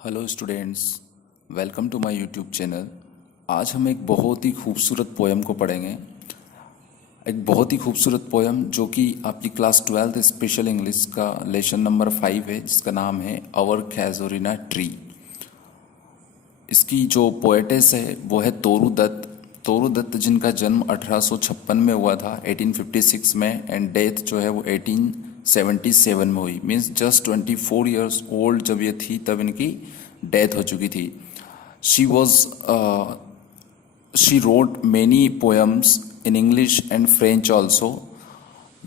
Hello students, welcome to my YouTube channel. आज हम एक बहुत ही खूबसूरत पोयम को पढ़ेंगे। एक बहुत ही खूबसूरत पोयम जो कि आपकी क्लास 12th स्पेशल इंग्लिश का लेसन नंबर 5 है, जिसका नाम है आवर कैजोरिना ट्री। इसकी जो पोएटेस है वो है तोरू दत्त। तोरू दत्त जिनका जन्म 1856 में हुआ था, 1856 में, एंड डेथ जो है वो 1877 में हुई। मीन्स जस्ट 24 ईयर्स ओल्ड जब ये थी तब इनकी डेथ हो चुकी थी। She was she wrote many poems in English and French also.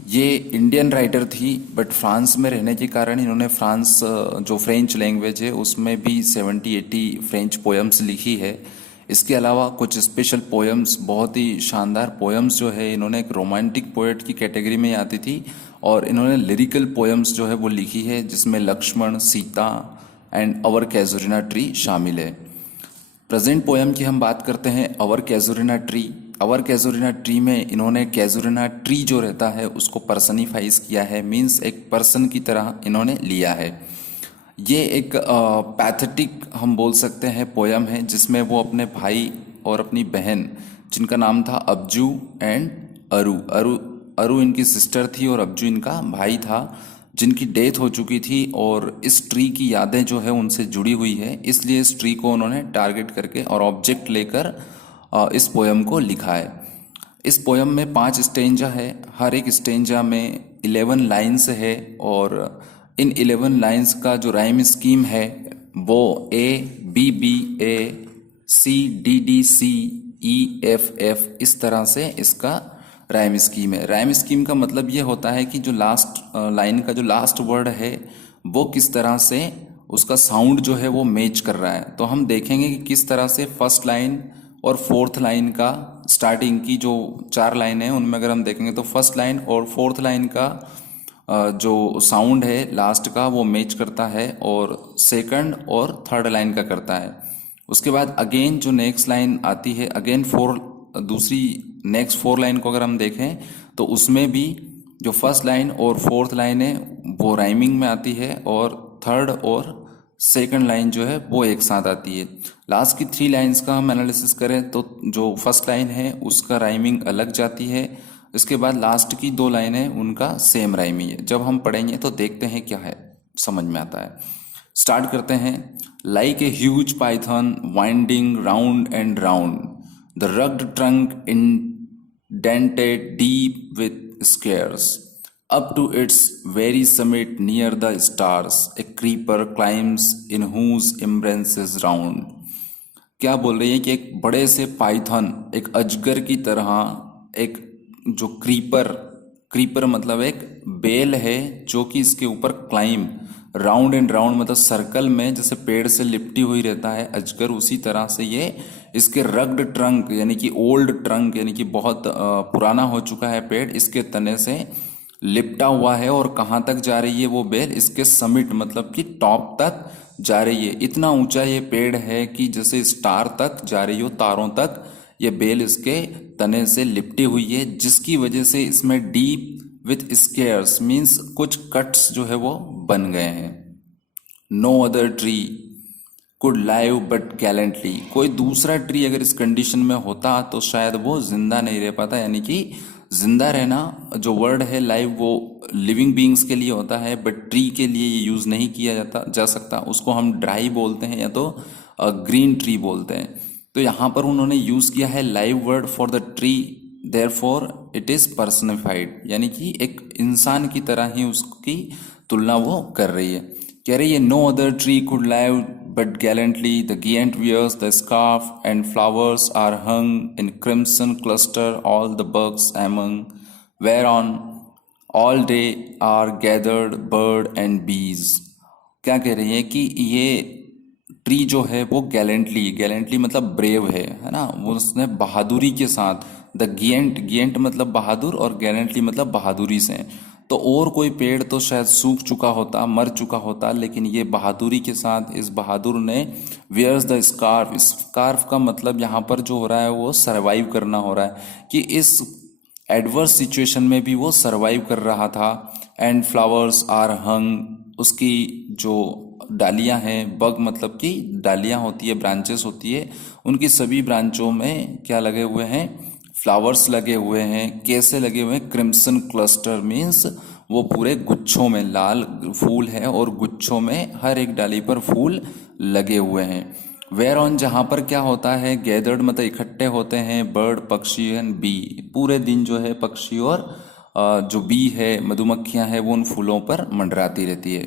ये इंडियन राइटर थी, बट फ्रांस में रहने के कारण इन्होंने फ्रांस जो फ्रेंच लैंग्वेज है उसमें भी 70-80 फ्रेंच पोएम्स लिखी है। इसके अलावा कुछ स्पेशल पोएम्स, बहुत ही शानदार पोएम्स जो है, इन्होंने एक रोमांटिक पोएट की कैटेगरी में आती थी, और इन्होंने लिरिकल पोएम्स जो है वो लिखी है, जिसमें Lakshman, Sita and our casuarina tree शामिल है। प्रेजेंट पोएम की हम बात करते हैं, अवर कैजुरिना ट्री। अवर कैजुरिना ट्री में इन्होंने कैजुरिना ट्री जो रहता है उसको पर्सनिफाइज किया है, मीन्स एक पर्सन की तरह इन्होंने लिया है। ये एक पैथेटिक हम बोल सकते हैं पोयम है, जिसमें वो अपने भाई और अपनी बहन, जिनका नाम था अब्जू एंड अरु अरु अरु इनकी सिस्टर थी और अब्जू इनका भाई था, जिनकी डेथ हो चुकी थी, और इस ट्री की यादें जो है उनसे जुड़ी हुई है। इसलिए इस ट्री को उन्होंने टारगेट करके और ऑब्जेक्ट लेकर इस पोयम को लिखा है। इस पोयम में 5 स्टेंजा है, हर एक स्टेंजा में 11 लाइन्स है, और इन 11 लाइन्स का जो राइम स्कीम है वो A B B A C D D C E F F, इस तरह से इसका राइम स्कीम है। राइम स्कीम का मतलब ये होता है कि जो लास्ट लाइन का जो लास्ट वर्ड है वो किस तरह से उसका साउंड जो है वो मैच कर रहा है। तो हम देखेंगे कि किस तरह से फर्स्ट लाइन और फोर्थ लाइन का, स्टार्टिंग की जो 4 लाइन है उनमें अगर हम देखेंगे तो फर्स्ट लाइन और फोर्थ लाइन का जो साउंड है लास्ट का वो मैच करता है, और सेकंड और थर्ड लाइन का करता है। उसके बाद अगेन जो नेक्स्ट लाइन आती है, अगेन दूसरी नेक्स्ट 4 लाइन को अगर हम देखें तो उसमें भी जो फर्स्ट लाइन और फोर्थ लाइन है वो राइमिंग में आती है, और थर्ड और सेकंड लाइन जो है वो एक साथ आती है। लास्ट की 3 लाइंस का हम एनालिसिस करें तो जो फर्स्ट लाइन है उसका राइमिंग अलग जाती है, इसके बाद लास्ट की 2 लाइन है उनका सेम राइमिंग है। जब हम पढ़ेंगे तो देखते हैं क्या है, समझ में आता है। स्टार्ट करते हैं। Like a huge Python winding round and round, the rugged trunk indented deep with scares. Up to its very summit near the stars, a creeper climbs in whose embraces round. क्या बोल रही है कि एक बड़े से पाइथन, एक अजगर की तरह एक जो क्रीपर मतलब एक बेल है जो कि इसके ऊपर क्लाइम, राउंड एंड राउंड मतलब सर्कल में जैसे पेड़ से लिपटी हुई रहता है अजगर, उसी तरह से ये इसके रग्ड ट्रंक यानी कि ओल्ड ट्रंक यानी कि बहुत पुराना हो चुका है पेड़, इसके तने से लिपटा हुआ है। और कहाँ तक जा रही है वो बेल? इसके समिट मतलब कि टॉप तक जा रही है। इतना ऊंचा ये पेड़ है कि जैसे स्टार तक जा रही हो, तारों तक ये बेल इसके तने से लिपटी हुई है, जिसकी वजह से इसमें डीप विथ स्केयर्स मीन्स कुछ कट्स जो है वो बन गए हैं। No other tree could live but gallantly, कोई दूसरा ट्री अगर इस कंडीशन में होता तो शायद वो जिंदा नहीं रह पाता। यानी कि जिंदा रहना जो वर्ड है लाइव वो लिविंग बीइंग्स के लिए होता है, बट ट्री के लिए ये यूज नहीं किया जा सकता। उसको हम ड्राई बोलते हैं या तो ग्रीन ट्री बोलते हैं। तो यहाँ पर उन्होंने यूज किया है live word for the tree, therefore it is personified, यानी कि एक इंसान की तरह ही उसकी तुलना वो कर रही है। कह रही है no other tree could live but gallantly, the giant wears the scarf and flowers are hung in crimson cluster all the bugs among, whereon all day are gathered bird and bees. क्या कह रही है कि ये tree जो है वो गैलेंटली मतलब ब्रेव है ना, वो उसने बहादुरी के साथ, द गियंट मतलब बहादुर और गैलेंटली मतलब बहादुरी से। तो और कोई पेड़ तो शायद सूख चुका होता, मर चुका होता, लेकिन ये बहादुरी के साथ इस बहादुर ने वियर्स द स्कार्फ, स्कार्फ का मतलब यहाँ पर जो हो रहा है वो सरवाइव करना हो रहा है, कि इस एडवर्स सिचुएशन में भी वो सरवाइव कर रहा था। एंड फ्लावर्स आर हंग, उसकी जो डालियां हैं, बग मतलब कि डालियां होती है, ब्रांचेस होती है, उनकी सभी ब्रांचों में क्या लगे हुए हैं, फ्लावर्स लगे हुए हैं। कैसे लगे हुए हैं, क्रिम्सन क्लस्टर मीन्स वो पूरे गुच्छों में लाल फूल है और गुच्छों में हर एक डाली पर फूल लगे हुए हैं। वेयर ऑन जहाँ पर क्या होता है, गैदर्ड मतलब इकट्ठे होते हैं, बर्ड पक्षी एंड बी, पूरे दिन जो है पक्षी और जो बी है मधुमक्खियां हैं वो उन फूलों पर मंडराती रहती है।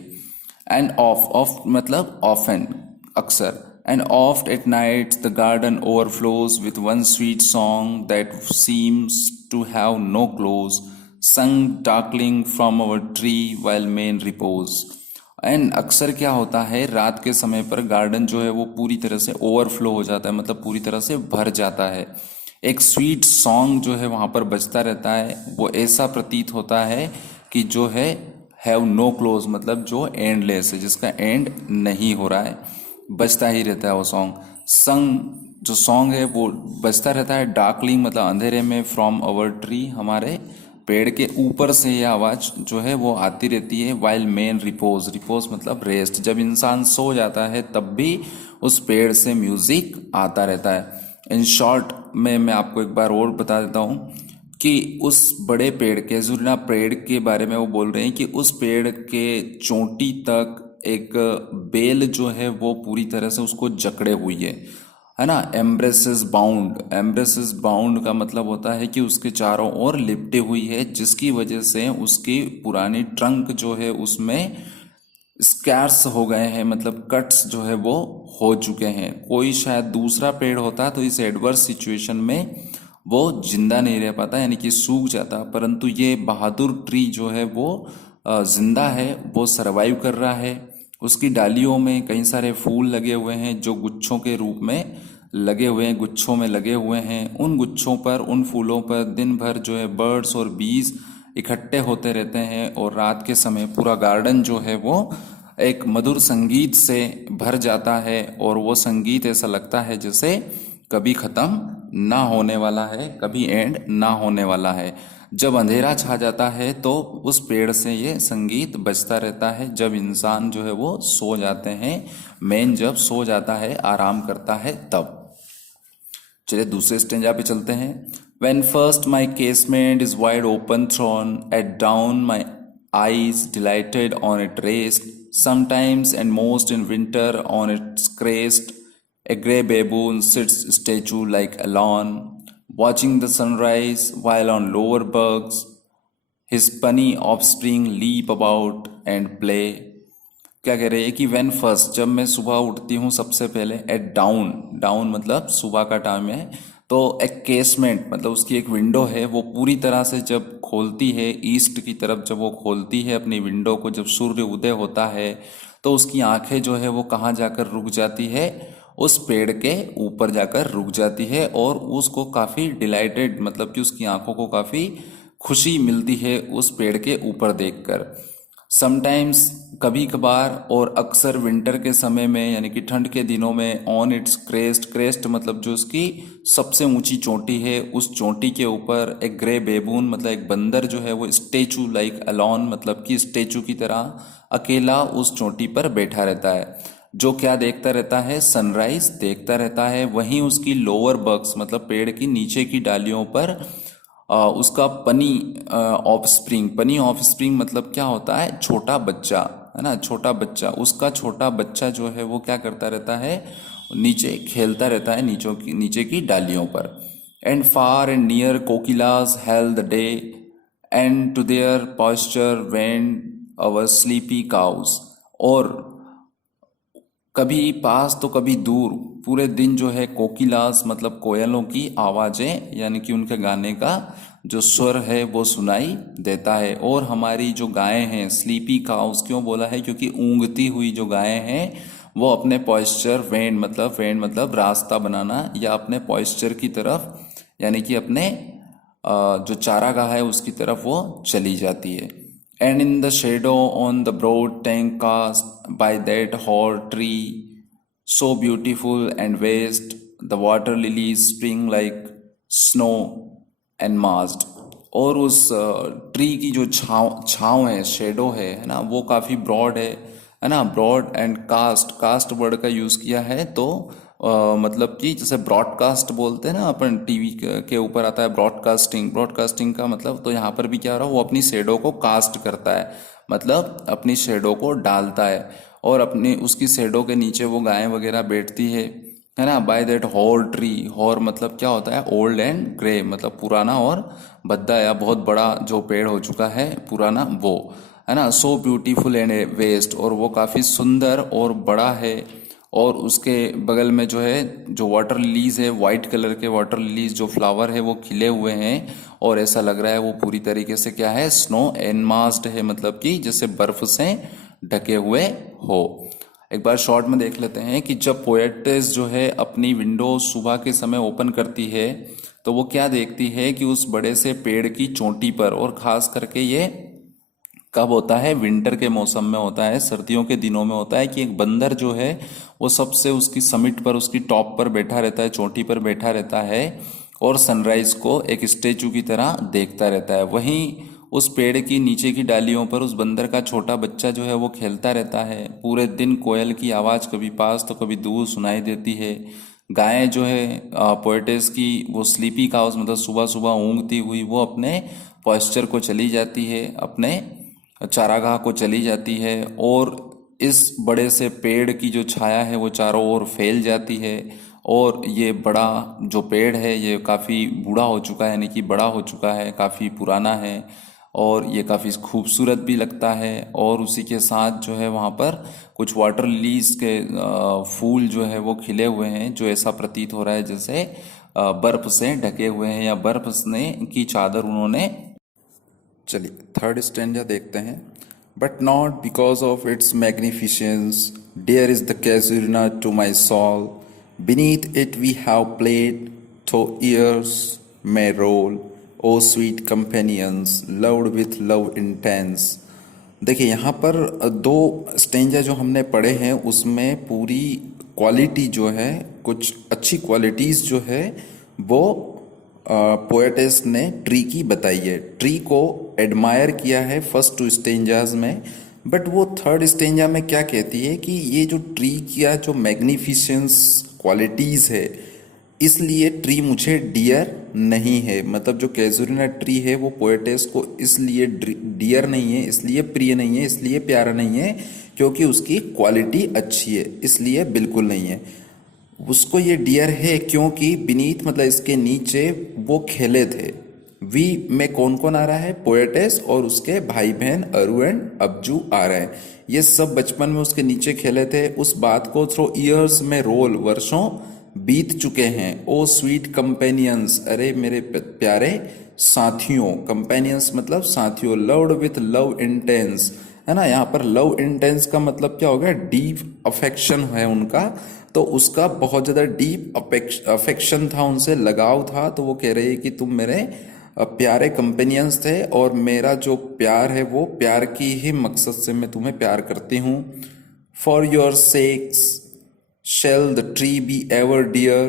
एंड ऑफ मतलब ऑफन अक्सर, and oft at night the garden overflows with one sweet song that seems to have no close, sung darkling from our tree while men repose. And अक्सर क्या होता है, रात के समय पर गार्डन जो है वो पूरी तरह से ओवरफ्लो हो जाता है, मतलब पूरी तरह से भर जाता है। एक स्वीट सॉन्ग जो है वहाँ पर बजता रहता है, वो ऐसा प्रतीत होता है कि जो है हैव नो क्लोज मतलब जो एंडलेस है, जिसका एंड नहीं हो रहा है, बजता ही रहता है वो सॉन्ग। संग जो सॉन्ग है वो बजता रहता है, डार्कलिंग मतलब अंधेरे में, फ्रॉम अवर ट्री हमारे पेड़ के ऊपर से ये आवाज जो है वो आती रहती है। वाइल मेन रिपोज, रिपोज मतलब रेस्ट, जब इंसान सो जाता है तब भी उस पेड़ से म्यूजिक आता रहता है। इन शॉर्ट में मैं आपको एक बार और बता देता हूँ कि उस बड़े पेड़ के जुर्ना पेड़ के बारे में वो बोल रहे हैं कि उस पेड़ के चोटी तक एक बेल जो है वो पूरी तरह से उसको जकड़े हुई है ना। एम्ब्रेसेस बाउंड, एम्ब्रेसेस बाउंड का मतलब होता है कि उसके चारों ओर लिपटी हुई है, जिसकी वजह से उसकी पुरानी ट्रंक जो है उसमें स्कैर्स हो गए हैं, मतलब कट्स जो है वो हो चुके हैं। कोई शायद दूसरा पेड़ होता तो इस एडवर्स सिचुएशन में वो जिंदा नहीं रह पाता, यानी कि सूख जाता, परंतु ये बहादुर ट्री जो है वो जिंदा है, वो सरवाइव कर रहा है। उसकी डालियों में कई सारे फूल लगे हुए हैं जो गुच्छों के रूप में लगे हुए हैं, गुच्छों में लगे हुए हैं। उन गुच्छों पर, उन फूलों पर दिन भर जो है बर्ड्स और बीज इकट्ठे होते रहते हैं, और रात के समय पूरा गार्डन जो है वो एक मधुर संगीत से भर जाता है, और वो संगीत ऐसा लगता है जैसे कभी खत्म ना होने वाला है, कभी एंड ना होने वाला है। जब अंधेरा छा जाता है तो उस पेड़ से ये संगीत बजता रहता है, जब इंसान जो है वो सो जाते हैं, मैन जब सो जाता है, आराम करता है तब। चलिए दूसरे स्टेंजा पे चलते हैं। When first my casement is wide open thrown, at down my eyes delighted on it rest, sometimes and most in winter on its crest, a grey baboon sits statue like a lawn, watching the sunrise while on lower bugs his puny offspring leap about and play। क्या कह रहे हैं कि when first, जब मैं सुबह उठती हूँ सबसे पहले, एट डाउन, डाउन मतलब सुबह का टाइम है, तो एक केसमेंट मतलब उसकी एक विंडो है, वो पूरी तरह से जब खोलती है ईस्ट की तरफ, जब वो खोलती है अपनी विंडो को, जब सूर्य उदय होता है तो उसकी आंखें जो है वो कहाँ जाकर रुक जाती है, उस पेड़ के ऊपर जाकर रुक जाती है, और उसको काफ़ी डिलाइटेड मतलब कि उसकी आंखों को काफ़ी खुशी मिलती है उस पेड़ के ऊपर देखकर। समटाइम्स कभी कभार, और अक्सर विंटर के समय में यानी कि ठंड के दिनों में, ऑन इट्स क्रेस्ट, क्रेस्ट मतलब जो उसकी सबसे ऊंची चोटी है, उस चोटी के ऊपर एक ग्रे बेबून मतलब एक बंदर जो है वो स्टेचू लाइक अलॉन मतलब कि स्टेचू की तरह अकेला उस चोटी पर बैठा रहता है, जो क्या देखता रहता है, सनराइज देखता रहता है। वहीं उसकी लोअर बग्स मतलब पेड़ की नीचे की डालियों पर उसका पनी ऑफ स्प्रिंग, पनी ऑफ स्प्रिंग मतलब क्या होता है, छोटा बच्चा है ना, छोटा बच्चा, उसका छोटा बच्चा जो है वो क्या करता रहता है, नीचे खेलता रहता है नीचे की डालियों पर। And far and near kokilas hailed the day and to their pasture went our sleepy cows. और कभी पास तो कभी दूर, पूरे दिन जो है कोकिलास मतलब कोयलों की आवाजें यानी कि उनके गाने का जो स्वर है वो सुनाई देता है। और हमारी जो गायें हैं, स्लीपी काउस क्यों बोला है, क्योंकि ऊँगती हुई जो गायें हैं वो अपने पॉइस्चर, वेंड मतलब रास्ता बनाना, या अपने पॉइस्चर की तरफ यानी कि अपने जो चारागाह है उसकी तरफ वो चली जाती है। And in the shadow on the broad tank cast by that hoar tree so beautiful and vast the water lilies spring like snow and massed. और उस ट्री की जो छाँव है, शेडो है ना, वो काफ़ी ब्रॉड है है ना। Broad and cast, cast word का यूज किया है तो मतलब कि जैसे ब्रॉडकास्ट बोलते हैं ना अपन, टीवी के ऊपर आता है ब्रॉडकास्टिंग, ब्रॉडकास्टिंग का मतलब, तो यहाँ पर भी क्या हो रहा है, वो अपनी शेडो को कास्ट करता है, मतलब अपनी शेडो को डालता है, और अपनी उसकी शेडो के नीचे वो गायें वगैरह बैठती है ना। By that hoar tree, hoar मतलब क्या होता है, ओल्ड एंड ग्रे, मतलब पुराना और भद्दा या बहुत बड़ा जो पेड़ हो चुका है पुराना वो, है ना। सो ब्यूटीफुल एंड वेस्ट, और वो काफ़ी सुंदर और बड़ा है, और उसके बगल में जो है जो वाटर लिलीज है, वाइट कलर के वाटर लिलीज जो फ्लावर है वो खिले हुए हैं, और ऐसा लग रहा है वो पूरी तरीके से क्या है, स्नो एनमास्ड है, मतलब कि जैसे बर्फ से ढके हुए हो। एक बार शॉर्ट में देख लेते हैं कि जब पोएटेस जो है अपनी विंडो सुबह के समय ओपन करती है तो वो क्या देखती है कि उस बड़े से पेड़ की चोटी पर, और खास करके ये कब होता है, विंटर के मौसम में होता है, सर्दियों के दिनों में होता है, कि एक बंदर जो है वो सबसे उसकी समिट पर, उसकी टॉप पर बैठा रहता है, चोटी पर बैठा रहता है, और सनराइज को एक स्टेचू की तरह देखता रहता है। वहीं उस पेड़ की नीचे की डालियों पर उस बंदर का छोटा बच्चा जो है वो खेलता रहता है। पूरे दिन कोयल की आवाज़ कभी पास तो कभी दूर सुनाई देती है। गायें जो है पोएटेस की, वो स्लीपी काउस मतलब सुबह सुबह ऊँगती हुई वो अपने पॉस्चर को चली जाती है, अपने चारागाह को चली जाती है, और इस बड़े से पेड़ की जो छाया है वो चारों ओर फैल जाती है। और ये बड़ा जो पेड़ है ये काफ़ी बूढ़ा हो चुका है, यानी कि बड़ा हो चुका है, काफ़ी पुराना है, और ये काफ़ी खूबसूरत भी लगता है। और उसी के साथ जो है वहाँ पर कुछ वाटर लिलीज के फूल जो है वो खिले हुए हैं, जो ऐसा प्रतीत हो रहा है जैसे बर्फ से ढके हुए हैं, या बर्फ ने की चादर उन्होंने। चलिए थर्ड स्टैंजा देखते हैं। But not because of its magnificence dear is the casuarina to my soul, beneath it we have played though years may roll, O sweet companions, loved with love intense। देखिए यहाँ पर दो stanza जो हमने पढ़े हैं उसमें पूरी क्वालिटी जो है, कुछ अच्छी क्वालिटीज़ जो है वो पोएटेस ने ट्री की बताई है। ट्री को एडमायर किया है फर्स्ट टू स्टेंजाज में, बट वो थर्ड स्टेंजा में क्या कहती है कि ये जो ट्री का जो मैग्निफिसेंस क्वालिटीज़ है, इसलिए ट्री मुझे डियर नहीं है। मतलब जो कैजुरिना ट्री है वो पोएटेस को इसलिए डियर नहीं है, इसलिए प्रिय नहीं है, इसलिए प्यारा नहीं है क्योंकि उसकी क्वालिटी अच्छी है, इसलिए बिल्कुल नहीं है। उसको ये डियर है क्योंकि बीनीथ मतलब इसके नीचे वो खेले थे। वी में कौन कौन आ रहा है, पोएटेस और उसके भाई बहन अरु एंड अबजू आ रहे हैं। ये सब बचपन में उसके नीचे खेले थे। उस बात को थ्रो ईयर्स में रोल, वर्षों बीत चुके हैं। ओ स्वीट कंपेनियंस, अरे मेरे प्यारे साथियों, कंपेनियंस मतलब साथियों, लव्ड विथ लव इंटेंस, है ना। यहाँ पर लव इंटेंस का मतलब क्या हो गया, डीप अफेक्शन है उनका, तो उसका बहुत ज़्यादा डीप अफेक्शन था, उनसे लगाव था, तो वो कह रही है कि तुम मेरे प्यारे कंपेनियंस थे, और मेरा जो प्यार है वो प्यार की ही मकसद से मैं तुम्हें प्यार करती हूँ। For your sex shall the tree be ever dear,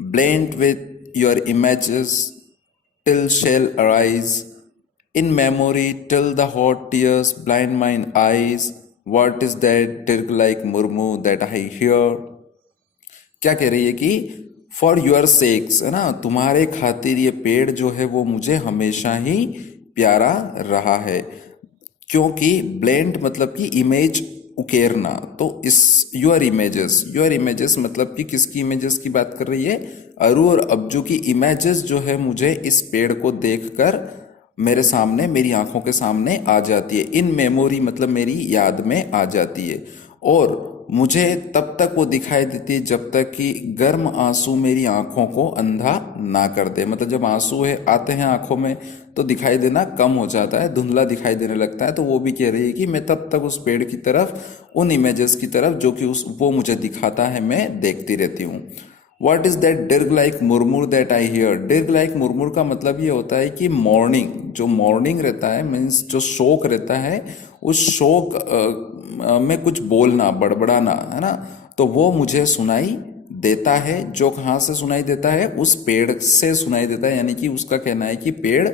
blent with your images, till shall arise in memory till the hot tears blind mine eyes, what is that dirk like murmur that I hear। क्या कह रही है कि for your sex, है ना, तुम्हारे खातिर ये पेड़ जो है वो मुझे हमेशा ही प्यारा रहा है। क्योंकि ब्लेंड मतलब कि इमेज उकेरना, तो इस योर इमेजेस मतलब कि किसकी इमेजेस की बात कर रही है, अरु और अब्जू की इमेजेस जो है मुझे इस पेड़ को देखकर मेरे सामने, मेरी आंखों के सामने आ जाती है। इन मेमोरी मतलब मेरी याद में आ जाती है, और मुझे तब तक वो दिखाई देती है जब तक कि गर्म आंसू मेरी आंखों को अंधा ना कर दे। मतलब जब आंसू है आते हैं आंखों में तो दिखाई देना कम हो जाता है, धुंधला दिखाई देने लगता है। तो वो भी कह रही है कि मैं तब तक उस पेड़ की तरफ, उन इमेजेस की तरफ जो कि वो मुझे दिखाता है, मैं देखती रहती हूँ। What is that dirge like murmur that I hear. Dirge like murmur का मतलब ये होता है कि मॉर्निंग, जो मॉर्निंग रहता है मीन्स जो शोक रहता है, उस शोक में कुछ बोलना, बड़बड़ाना, है ना, तो वो मुझे सुनाई देता है, जो कहाँ से सुनाई देता है, उस पेड़ से सुनाई देता है। यानी कि उसका कहना है कि पेड़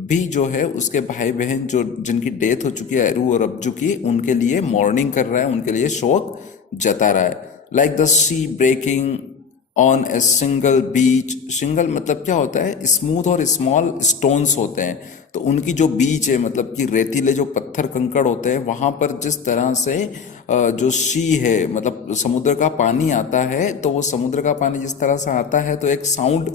भी जो है उसके भाई बहन जो जिनकी डेथ हो चुकी है अरु और अब्जू की, उनके लिए मॉर्निंग कर रहा है, उनके लिए शोक जता रहा है। Like the sea breaking on a shingle beach. Shingle मतलब क्या होता है, स्मूथ और स्मॉल स्टोन्स होते हैं, तो उनकी जो बीच है मतलब कि रेतीले जो पत्थर कंकड़ होते हैं, वहां पर जिस तरह से जो सी है मतलब समुद्र का पानी आता है, तो वो समुद्र का पानी जिस तरह से आता है तो एक साउंड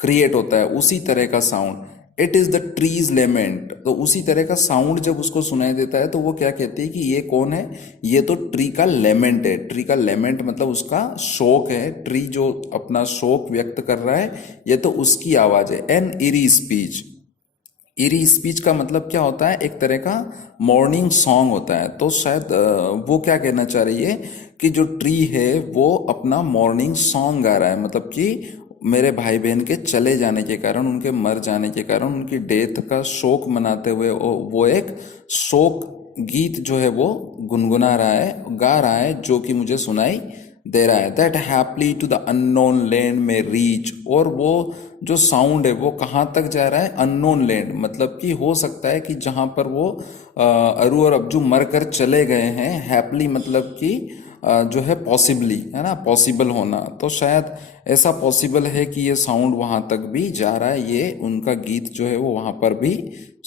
क्रिएट होता है, उसी तरह का sound. It is the tree's lament, तो उसी तरह का साउंड जब उसको सुनाई देता है तो वो क्या कहती है कि ये कौन है, ये तो ट्री का लेमेंट है। ट्री का लेमेंट मतलब उसका शोक है, ट्री जो अपना शोक व्यक्त कर रहा है, ये तो उसकी आवाज है। N eri speech, eri speech का मतलब क्या होता है, एक तरह का मॉर्निंग सॉन्ग होता है। तो शायद वो क्या कहना चाह रही है कि जो ट्री है वो अपना मॉर्निंग सॉन्ग गा रहा है, मतलब कि मेरे भाई बहन के चले जाने के कारण, उनके मर जाने के कारण, उनकी डेथ का शोक मनाते हुए वो एक शोक गीत जो है वो गुनगुना रहा है, गा रहा है, जो कि मुझे सुनाई दे रहा है। That haply to the unknown land may reach, और वो जो साउंड है वो कहाँ तक जा रहा है, अननोन लैंड मतलब कि हो सकता है कि जहाँ पर वो अरु और अब्जू मर कर चले गए हैं। हैप्ली मतलब कि जो है पॉसिबली, है ना, पॉसिबल होना, तो शायद ऐसा पॉसिबल है कि ये साउंड वहां तक भी जा रहा है, ये उनका गीत जो है वो वहां पर भी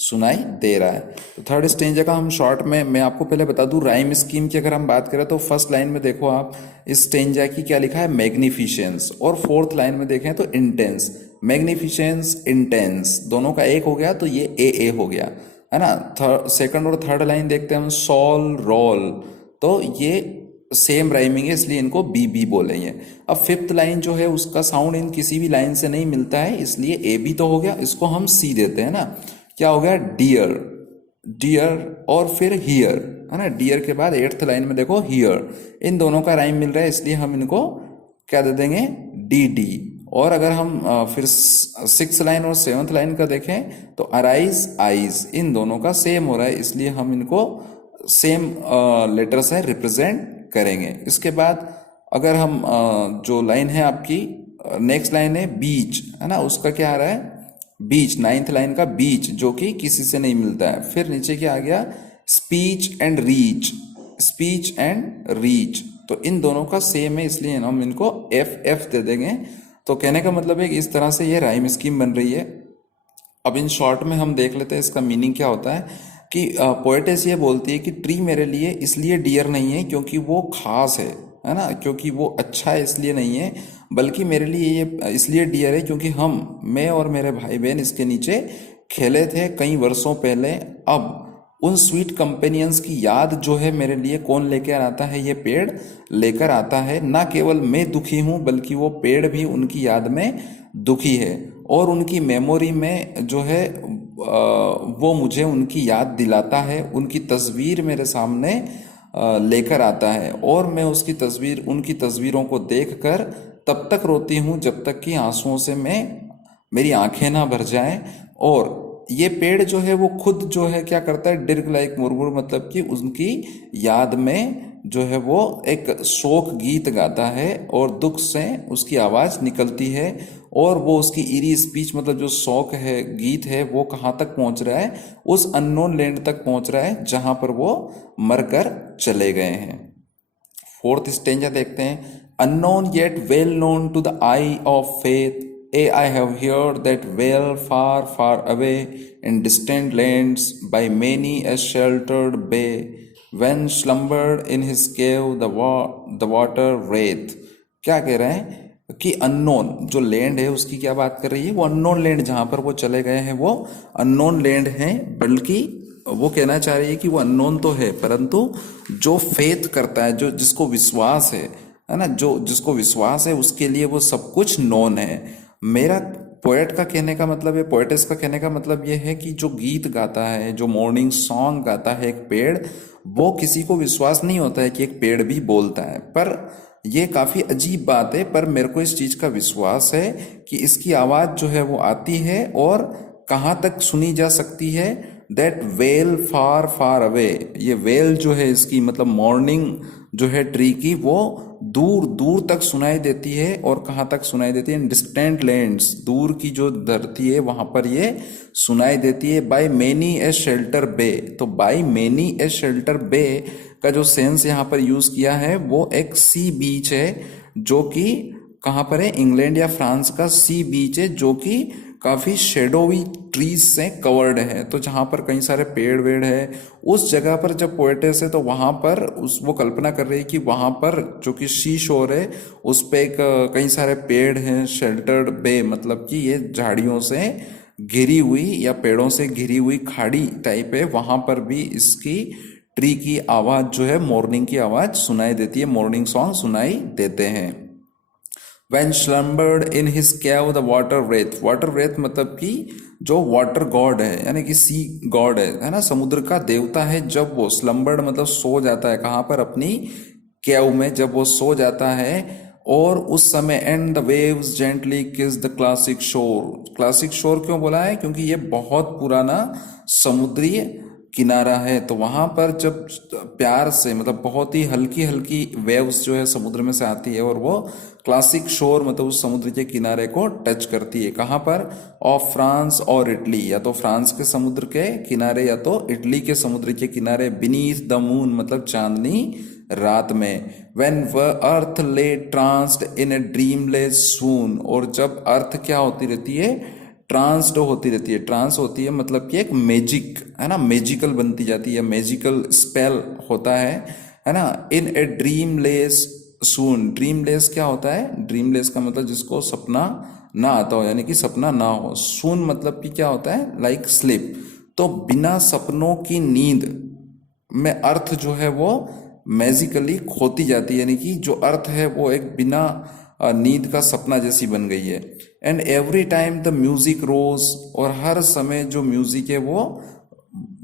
सुनाई दे रहा है। तो थर्ड स्टेंजा का हम शॉर्ट में, मैं आपको पहले बता दूं राइम स्कीम की अगर हम बात करें तो फर्स्ट लाइन में देखो आप, इस स्टेंजा की क्या लिखा है, मैग्निफिशेंस, और फोर्थ लाइन में देखें तो इंटेंस। मैग्निफिशेंस इंटेंस दोनों का एक हो गया, तो ये ए हो गया, है ना। सेकंड और थर्ड लाइन देखते हैं हम, सॉल रोल, तो ये सेम राइमिंग है इसलिए इनको बी बी बोलेंगे। अब फिफ्थ लाइन जो है उसका साउंड इन किसी भी लाइन से नहीं मिलता है, इसलिए ए बी तो हो गया, इसको हम सी देते हैं ना। क्या हो गया, डियर, डियर और फिर हियर, है ना। डियर के बाद एट्थ लाइन में देखो हियर, इन दोनों का राइम मिल रहा है इसलिए हम इनको क्या दे देंगे, डी डी। और अगर हम फिर सिक्स लाइन और सेवंथ लाइन का देखें तो अराइज आइज, इन दोनों का सेम हो रहा है इसलिए हम इनको सेम लेटर से रिप्रेजेंट करेंगे। इसके बाद अगर हम जो लाइन है आपकी नेक्स्ट लाइन है बीच, है ना, उसका क्या आ रहा है, बीच, नाइन्थ लाइन का बीच, जो कि किसी से नहीं मिलता है। फिर नीचे क्या आ गया, speech and reach, speech and reach, तो इन दोनों का सेम है इसलिए हम इनको एफ एफ दे देंगे। तो कहने का मतलब है कि इस तरह से ये राइम स्कीम बन रही है। अब इन शॉर्ट में हम देख लेते हैं इसका मीनिंग क्या होता है कि पोएटेस ये बोलती है कि ट्री मेरे लिए इसलिए डियर नहीं है क्योंकि वो खास है ना, क्योंकि वो अच्छा है इसलिए नहीं है, बल्कि मेरे लिए ये इसलिए डियर है क्योंकि मैं और मेरे भाई बहन इसके नीचे खेले थे कई वर्षों पहले। अब उन स्वीट कंपेनियंस की याद जो है मेरे लिए कौन लेकर आता है, ये पेड़ लेकर आता है। ना केवल मैं दुखी हूं बल्कि वो पेड़ भी उनकी याद में दुखी है, और उनकी मेमोरी में जो है वो मुझे उनकी याद दिलाता है, उनकी तस्वीर मेरे सामने लेकर आता है, और मैं उनकी तस्वीरों को देखकर तब तक रोती हूँ जब तक कि आंसुओं से मेरी आंखें ना भर जाएं। और ये पेड़ जो है वो खुद जो है क्या करता है, डिर्ग लाइक मुरमुर, मतलब कि उनकी याद में जो है वो एक शोक गीत गाता है और दुख से उसकी आवाज निकलती है, और वो उसकी ईरी स्पीच मतलब जो शोक है गीत है वो कहाँ तक पहुंच रहा है, उस अननोन लैंड तक पहुंच रहा है जहां पर वो मरकर चले गए हैं। फोर्थ स्टेंजा देखते हैं, unknown yet well known to the eye of faith, I have heard that well far, far away in distant lands by many a sheltered bay, when slumbered in his cave the water wraith। क्या कह रहे हैं कि unknown जो land है उसकी क्या बात कर रही है, वो अननोन लैंड जहां पर वो चले गए हैं वो अननोन लैंड है, बल्कि वो कहना चाह रही है कि वो अननोन तो है परंतु जो फेथ करता है, जो जिसको विश्वास है ना, जो जिसको विश्वास है उसके लिए वो सब कुछ नोन है। मेरा पोएट का कहने का मतलब है, पोएटिस का कहने का मतलब ये है कि जो गीत गाता है, जो मॉर्निंग सॉन्ग गाता है एक पेड़, वो किसी को विश्वास नहीं होता है कि एक पेड़ भी बोलता है। पर ये काफी अजीब बात है, पर मेरे को इस चीज का विश्वास है कि इसकी आवाज जो है वो आती है और कहाँ तक सुनी जा सकती है, that well far far away. ये वेल जो है इसकी मतलब मॉर्निंग जो है ट्री की वो दूर दूर तक सुनाई देती है। और कहाँ तक सुनाई देती है? डिस्टेंट लैंड्स, दूर की जो धरती है वहां पर ये सुनाई देती है। बाय मेनी ए शेल्टर बे, तो बाय मेनी ए शेल्टर बे का जो सेंस यहाँ पर यूज किया है वो एक सी बीच है, जो कि कहाँ पर है? इंग्लैंड या फ्रांस का सी बीच है, जो कि काफी शेडोवी ट्रीज से कवर्ड है। तो जहां पर कई सारे पेड़ वेड़ है, उस जगह पर जब पोएटेस है तो वहां पर उस वो कल्पना कर रही है कि वहां पर जो कि सी शोर है उस पे एक कई सारे पेड़ हैं। शेल्टर्ड बे मतलब कि ये झाड़ियों से घिरी हुई या पेड़ों से घिरी हुई खाड़ी टाइप है, वहां पर भी इसकी ट्री की आवाज जो है, मॉर्निंग की आवाज सुनाई देती है, मॉर्निंग सॉन्ग सुनाई देते हैं। When slumbered in his cave the water wraith, water wraith मतलब कि जो वाटर गॉड है यानी कि सी गॉड है ना, समुद्र का देवता है। जब वो स्लम्बर्ड मतलब सो जाता है, कहाँ पर? अपनी केव में जब वो सो जाता है, और उस समय एंड द वेव्स जेंटली किस द क्लासिक शोर। क्लासिक शोर क्यों बोला है? क्योंकि ये बहुत पुराना समुद्री किनारा है। तो वहां पर जब प्यार से मतलब बहुत ही हल्की हल्की वेव्स जो है समुद्र में से आती है, और वो क्लासिक शोर मतलब उस समुद्र के किनारे को टच करती है। कहाँ पर? ऑफ फ्रांस और इटली, या तो फ्रांस के समुद्र के किनारे या तो इटली के समुद्र के किनारे। बीनीथ द मून मतलब चांदनी रात में। व्हेन अर्थ ले ट्रांस्ड इन ए ड्रीमलेस सून, और जब अर्थ क्या होती रहती है? ट्रांस्ड होती रहती है। ट्रांस होती है मतलब कि एक मैजिक है ना, मैजिकल बनती जाती है, मैजिकल स्पेल होता है ना। इन ए ड्रीमलेस सून, ड्रीमलेस क्या होता है? ड्रीमलेस का मतलब जिसको सपना ना आता हो, यानी कि सपना ना हो। सून मतलब कि क्या होता है? Like sleep. तो बिना सपनों की नींद में अर्थ जो है वो मैजिकली खोती जाती है, यानी कि जो अर्थ है वो एक बिना नींद का सपना जैसी बन गई है। And every time the music rose, और हर समय जो म्यूजिक है वो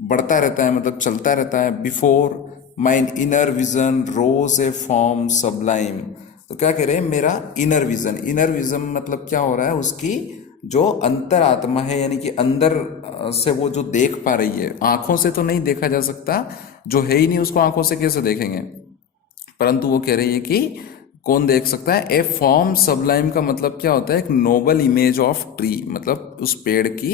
बढ़ता रहता है मतलब चलता रहता है। बिफोर माइन इनर विजन रोज ए फॉर्म सबलाइम, तो क्या कह रहे हैं? मेरा इनर विजन, इनर विजन मतलब क्या हो रहा है? उसकी जो अंतर आत्मा है, यानी कि अंदर से वो जो देख पा रही है, आंखों से तो नहीं देखा जा सकता, जो है ही नहीं उसको आंखों से कैसे देखेंगे, परंतु वो कह रही है कि कौन देख सकता है? ए फॉर्म सबलाइम का मतलब क्या होता है? एक नोबल इमेज ऑफ ट्री, मतलब उस पेड़ की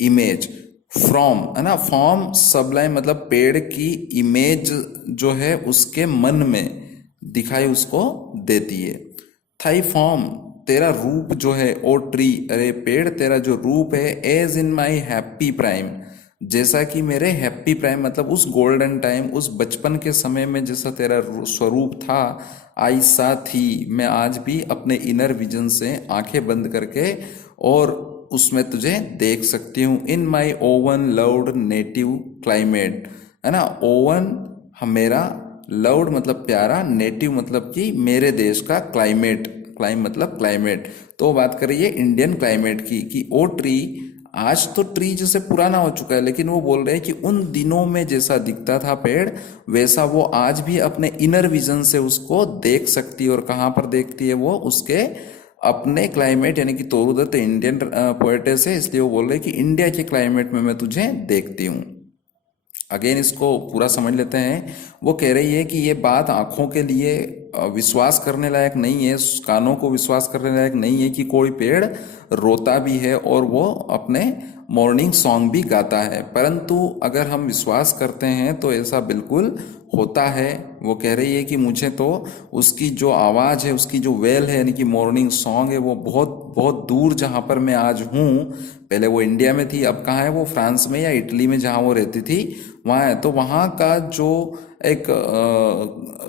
इमेज। फ्रॉम है ना, फॉर्म सबलाइम मतलब पेड़ की इमेज जो है उसके मन में दिखाई उसको देती है। थाई फॉर्म तेरा रूप जो है, ओ ट्री अरे पेड़ तेरा जो रूप है, as in my happy prime जैसा कि मेरे हैप्पी प्राइम मतलब उस गोल्डन टाइम, उस बचपन के समय में जैसा तेरा स्वरूप था, ऐसा थी मैं आज भी अपने इनर विजन से आंखें बंद करके और उसमें तुझे देख सकती हूँ। इन माई ओवन लव्ड नेटिव क्लाइमेट है ना, ओवन मेरा, लव्ड मतलब प्यारा, नेटिव मतलब कि मेरे देश का, क्लाइमेट क्लाइम मतलब क्लाइमेट। तो बात कर रही है इंडियन क्लाइमेट की कि ओ ट्री, आज तो ट्री जैसे पुराना हो चुका है, लेकिन वो बोल रहे हैं कि उन दिनों में जैसा दिखता था पेड़ वैसा वो आज भी अपने इनर विजन से उसको देख सकती है। और कहाँ पर देखती है वो? उसके अपने क्लाइमेट, यानी कि तोरू दत्त इंडियन पोएटेस है, इसलिए वो बोल रहे हैं कि इंडिया के क्लाइमेट में मैं तुझे देखती हूँ। अगेन इसको पूरा समझ लेते हैं। वो कह रही है कि ये बात आंखों के लिए विश्वास करने लायक नहीं है, कानों को विश्वास करने लायक नहीं है कि कोई पेड़ रोता भी है और वो अपने मॉर्निंग सॉन्ग भी गाता है, परंतु अगर हम विश्वास करते हैं तो ऐसा बिल्कुल होता है। वो कह रही है कि मुझे तो उसकी जो आवाज़ है, उसकी जो वेल है, यानी कि मॉर्निंग सॉन्ग है, वो बहुत बहुत दूर जहाँ पर मैं आज हूँ, पहले वो इंडिया में थी, अब कहाँ है वो? फ्रांस में या इटली में जहाँ वो रहती थी वहाँ है। तो वहाँ का जो एक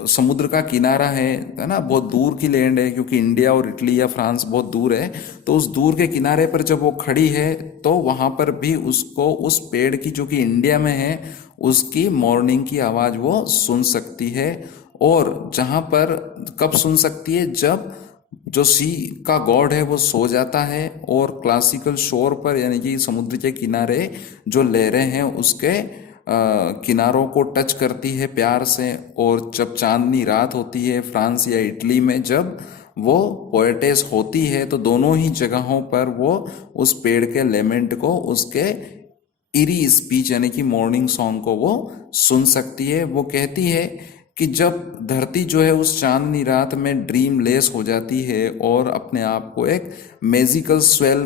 समुद्र का किनारा है ना, बहुत दूर की लैंड है, क्योंकि इंडिया और इटली या फ्रांस बहुत दूर है। तो उस दूर के किनारे पर जब वो खड़ी है तो वहाँ पर भी उसको उस पेड़ की, जो कि इंडिया में है, उसकी मॉर्निंग की आवाज़ वो सुन सकती है। और जहाँ पर कब सुन सकती है? जब जो सी का गॉड है वो सो जाता है और क्लासिकल शोर पर, यानी कि समुद्र के किनारे जो लहरें हैं उसके किनारों को टच करती है प्यार से। और जब चांदनी रात होती है फ्रांस या इटली में, जब वो पोएटेस होती है, तो दोनों ही जगहों पर वो उस पेड़ के लेमेंट को, उसके इरी स्पीच यानी कि मॉर्निंग सॉन्ग को वो सुन सकती है। वो कहती है कि जब धरती जो है उस चांदनी रात में ड्रीमलेस हो जाती है और अपने आप को एक मैजिकल स्वेल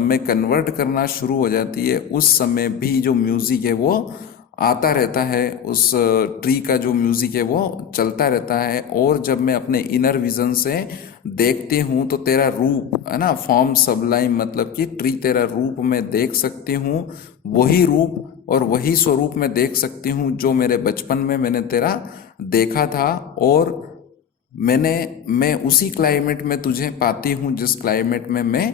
में कन्वर्ट करना शुरू हो जाती है, उस समय भी जो म्यूजिक है वो आता रहता है, उस ट्री का जो म्यूजिक है वो चलता रहता है। और जब मैं अपने इनर विजन से देखती हूँ तो तेरा रूप है ना, फॉर्म सबलाइम, मतलब कि ट्री तेरा रूप में देख सकती हूँ, वही रूप और वही स्वरूप में देख सकती हूँ जो मेरे बचपन में मैंने तेरा देखा था। और मैं उसी क्लाइमेट में तुझे पाती हूँ जिस क्लाइमेट में मैं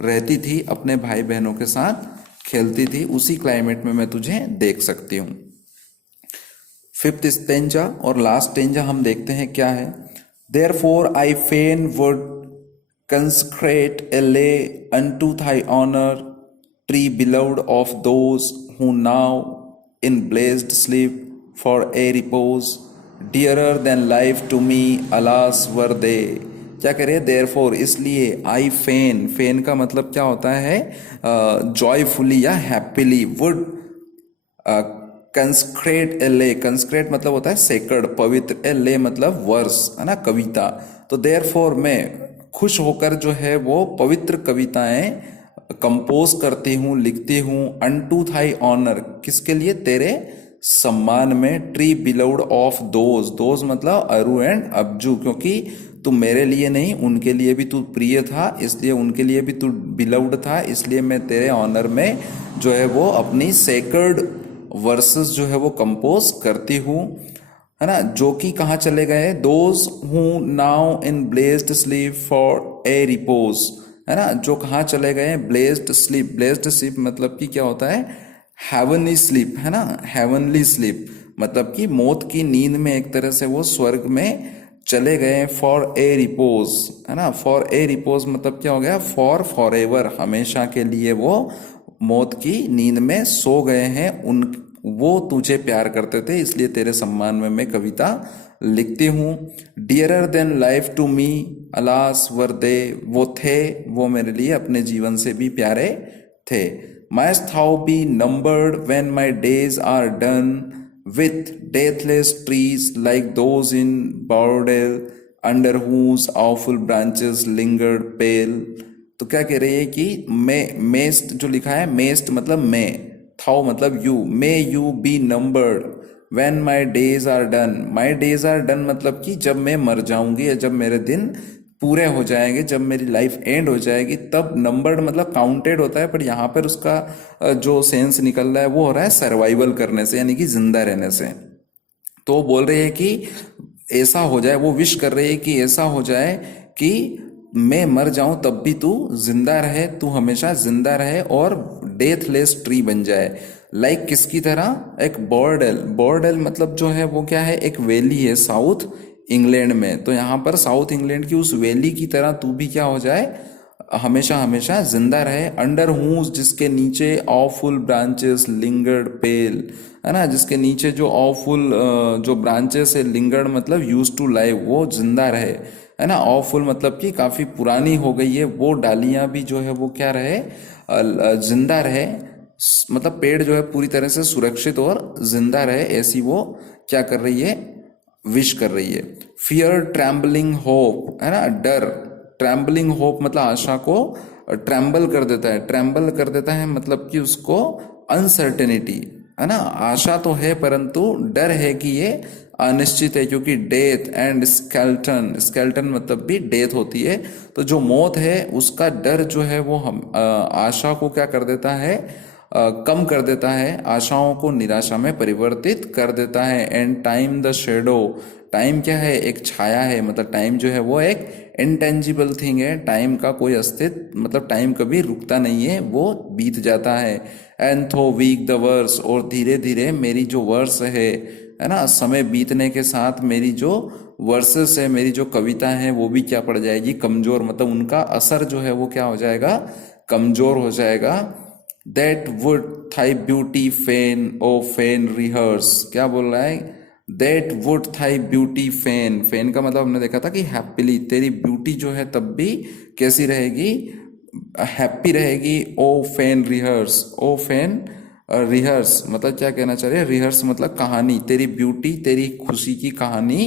रहती थी, अपने भाई बहनों के साथ खेलती थी, उसी क्लाइमेट में मैं तुझे देख सकती हूँ। फिफ्थ स्टेंजा और लास्ट स्टेंजा हम देखते हैं क्या है। Therefore I fain would consecrate a lay unto thy honor, tree beloved of those who now in blessed sleep for a repose, dearer than life to me, alas were they। क्या करे, therefore इसलिए, I fain, fain का मतलब क्या होता है, joyfully या happily, would कंस्क्रेट एले, कंस्क्रेट मतलब होता है सेक्रेड, पवित्र, एले मतलब वर्स है ना, कविता। तो देयर फॉर मैं खुश होकर जो है वो पवित्र कविताएं कंपोज करती हूँ, लिखती हूँ, अनटू थाई ऑनर, किसके लिए, तेरे सम्मान में, tree beloved of those, those मतलब अरु एंड अबजू, क्योंकि तू मेरे लिए नहीं उनके लिए भी तू प्रिय था, इसलिए उनके लिए भी तू बिलव्ड था, इसलिए मैं तेरे ऑनर में जो है वो अपनी सेक्रेड वर्सेस जो है वो कंपोज करती हूँ, है ना। जो कि कहाँ चले गए, those who now in blessed sleep for a repose, है ना, जो कहाँ चले गए, ब्लेस्ड स्लीप, ब्लेस्ड स्लीप मतलब कि क्या होता है, हेवनली स्लीप, है ना, हेवनली स्लीप मतलब कि मौत की नींद में एक तरह से वो स्वर्ग में चले गए, फॉर ए रिपोज, है ना, फॉर ए रिपोज मतलब क्या हो गया, फॉर एवर, हमेशा के लिए वो मौत की नींद में सो गए हैं। उन वो तुझे प्यार करते थे, इसलिए तेरे सम्मान में मैं कविता लिखती हूँ। Dearer than life to me, alas were they, वो थे, वो मेरे लिए अपने जीवन से भी प्यारे थे। Mayst thou be numbered when my days are done with deathless trees like those in Borrowdale under whose awful branches lingered pale। तो क्या कह रही है कि मेस्ट जो लिखा है, मेस्ट मतलब मैं, थाउ मतलब you, may you be numbered when my days are done, my days are done मतलब कि जब मैं मर जाऊंगी या जब मेरे दिन पूरे हो जाएंगे, जब मेरी लाइफ एंड हो जाएगी, तब नंबर्ड मतलब काउंटेड होता है, पर यहाँ पर उसका जो सेंस निकल रहा है वो हो रहा है सर्वाइवल करने से, यानी कि जिंदा रहने से। तो बोल रही है कि ऐसा हो जाए, वो विश कर रही है कि ऐसा हो जाए कि मैं मर जाऊं तब भी तू जिंदा रहे, तू हमेशा जिंदा रहे और डेथलेस ट्री बन जाए। लाइक किसकी तरह, एक बॉर्डेल, बॉर्डेल मतलब जो है वो क्या है, एक वैली है साउथ इंग्लैंड में, तो यहाँ पर साउथ इंग्लैंड की उस वैली की तरह तू भी क्या हो जाए, हमेशा हमेशा जिंदा रहे। अंडर हूज, जिसके नीचे ऑफुल ब्रांचेस लिंगर्ड पेल, है ना, जिसके नीचे जो ऑफुल जो ब्रांचेस है, लिंगर्ड मतलब यूज टू लाइव, वो जिंदा रहे, है ना। ऑफुल मतलब कि काफी पुरानी हो गई है, वो डालियां भी जो है वो क्या रहे, जिंदा रहे, मतलब पेड़ जो है पूरी तरह से सुरक्षित और जिंदा रहे, ऐसी वो क्या कर रही है, विश कर रही है। फियर ट्रैम्बलिंग होप, है ना, डर, ट्रैम्बलिंग होप मतलब आशा को ट्रैम्बल कर देता है, ट्रैम्बल कर देता है मतलब कि उसको अनसर्टेनिटी, है ना, आशा तो है परंतु डर है कि ये अनिश्चित है, क्योंकि डेथ एंड स्केल्टन, स्केल्टन मतलब भी डेथ होती है, तो जो मौत है उसका डर जो है वो हम आशा को क्या कर देता है, कम कर देता है, आशाओं को निराशा में परिवर्तित कर देता है। And time the shadow, time क्या है, एक छाया है, मतलब टाइम जो है वो एक इनटेंजिबल थिंग है, टाइम का कोई अस्तित्व, मतलब टाइम कभी रुकता नहीं है, वो बीत जाता है। एंड थो वीक द वर्स, और धीरे धीरे मेरी जो वर्स है ना, समय बीतने के साथ मेरी जो वर्सेस है, मेरी जो कविता है वो भी क्या पड़ जाएगी, कमजोर, मतलब उनका असर जो है वो क्या हो जाएगा, कमजोर हो जाएगा। That would thy beauty fain o fain rehearse, क्या बोल रहा है, that would thy beauty fain, fain का मतलब हमने देखा था कि हैप्पीली, तेरी ब्यूटी जो है तब भी कैसी रहेगी, हैप्पी रहेगी। ओ फेन रिहर्स, ओ फेन रिहर्स मतलब क्या कहना चाह रहे हैं? रिहर्स मतलब कहानी, तेरी ब्यूटी तेरी खुशी की कहानी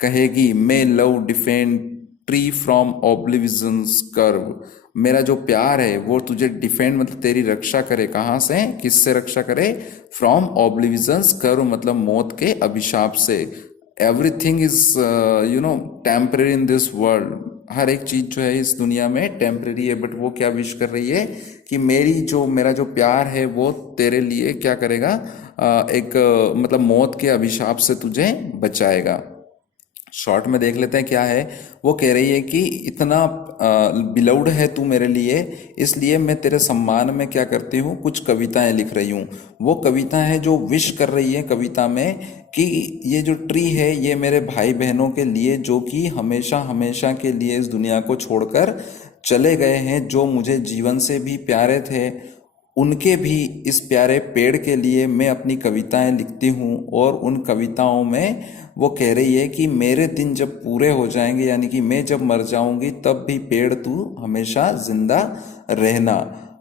कहेगी। May love defend tree from oblivion's curse. मेरा जो प्यार है वो तुझे डिफेंड मतलब तेरी रक्षा करे। कहाँ से? किससे रक्षा करे? फ्रॉम ऑब्लिविजन्स कर्व मतलब मौत के अभिशाप से। Everything is temporary in this world. हर एक चीज जो है इस दुनिया में टेम्पररी है। बट वो क्या विश कर रही है कि मेरा जो प्यार है वो तेरे लिए क्या करेगा? मतलब मौत के अभिशाप से तुझे बचाएगा। शॉर्ट में देख लेते हैं क्या है। वो कह रही है कि इतना बिलव्ड है तू मेरे लिए, इसलिए मैं तेरे सम्मान में क्या करती हूँ, कुछ कविताएं लिख रही हूँ। वो कविता है जो विश कर रही है कविता में कि ये जो ट्री है ये मेरे भाई बहनों के लिए, जो कि हमेशा हमेशा के लिए इस दुनिया को छोड़कर चले गए हैं, जो मुझे जीवन से भी प्यारे थे, उनके भी इस प्यारे पेड़ के लिए मैं अपनी कविताएं लिखती हूँ। और उन कविताओं में वो कह रही है कि मेरे दिन जब पूरे हो जाएंगे, यानी कि मैं जब मर जाऊंगी, तब भी पेड़ तू हमेशा जिंदा रहना।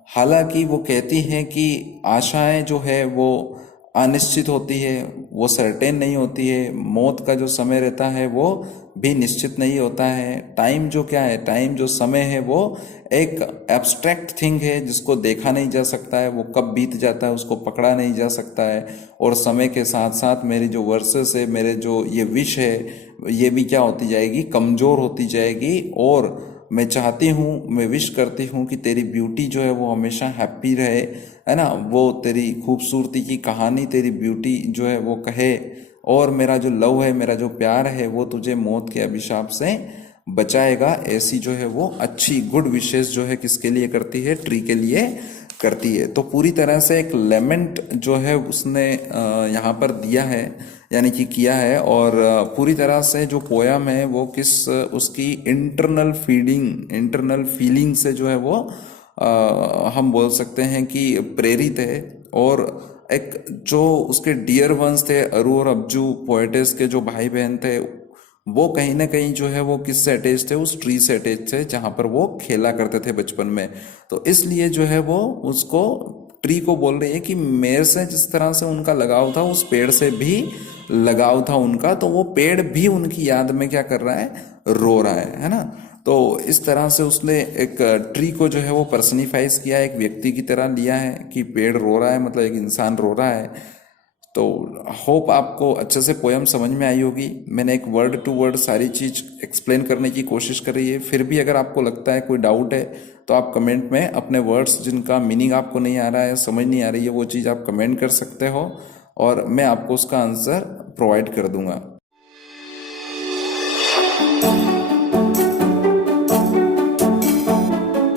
हालांकि वो कहती हैं कि आशाएं जो है वो अनिश्चित होती है, वो सर्टेन नहीं होती है। मौत का जो समय रहता है वो भी निश्चित नहीं होता है। टाइम जो क्या है, टाइम जो समय है वो एक एब्स्ट्रैक्ट थिंग है जिसको देखा नहीं जा सकता है। वो कब बीत जाता है उसको पकड़ा नहीं जा सकता है। और समय के साथ साथ मेरी जो वर्सेस है, मेरे जो ये विश है, ये भी क्या होती जाएगी, कमज़ोर होती जाएगी। और मैं चाहती हूँ, मैं विश करती हूँ कि तेरी ब्यूटी जो है वो हमेशा हैप्पी रहे, है ना। वो तेरी खूबसूरती की कहानी, तेरी ब्यूटी जो है वो कहे। और मेरा जो लव है, मेरा जो प्यार है, वो तुझे मौत के अभिशाप से बचाएगा। ऐसी जो है वो अच्छी गुड विशेष जो है किसके लिए करती है? ट्री के लिए करती है। तो पूरी तरह से एक लेमेंट जो है उसने यहाँ पर दिया है, यानी कि किया है। और पूरी तरह से जो पोयम है वो उसकी इंटरनल फीलिंग से जो है वो हम बोल सकते हैं कि प्रेरित है। और एक जो उसके डियर वंस थे, अरु और अब्जू पोएटिस के जो भाई बहन थे, वो कहीं ना कहीं जो है वो किससे अटैच थे? उस ट्री से अटैच थे जहां पर वो खेला करते थे बचपन में। तो इसलिए जो है वो उसको, ट्री को बोल रही है कि मेरे से जिस तरह से उनका लगाव था, उस पेड़ से भी लगाव था उनका। तो वो पेड़ भी उनकी याद में क्या कर रहा है? रो रहा है ना। तो इस तरह से उसने एक ट्री को जो है वो पर्सनिफाइज किया, एक व्यक्ति की तरह लिया है कि पेड़ रो रहा है, मतलब एक इंसान रो रहा है। तो होप आपको अच्छे से पोयम समझ में आई होगी। मैंने एक वर्ड टू वर्ड सारी चीज एक्सप्लेन करने की कोशिश करी है। फिर भी अगर आपको लगता है, कोई डाउट है, तो आप कमेंट में अपने वर्ड्स जिनका मीनिंग आपको नहीं आ रहा है, समझ नहीं आ रही है, वो चीज़ आप कमेंट कर सकते हो और मैं आपको उसका आंसर प्रोवाइड कर दूंगा।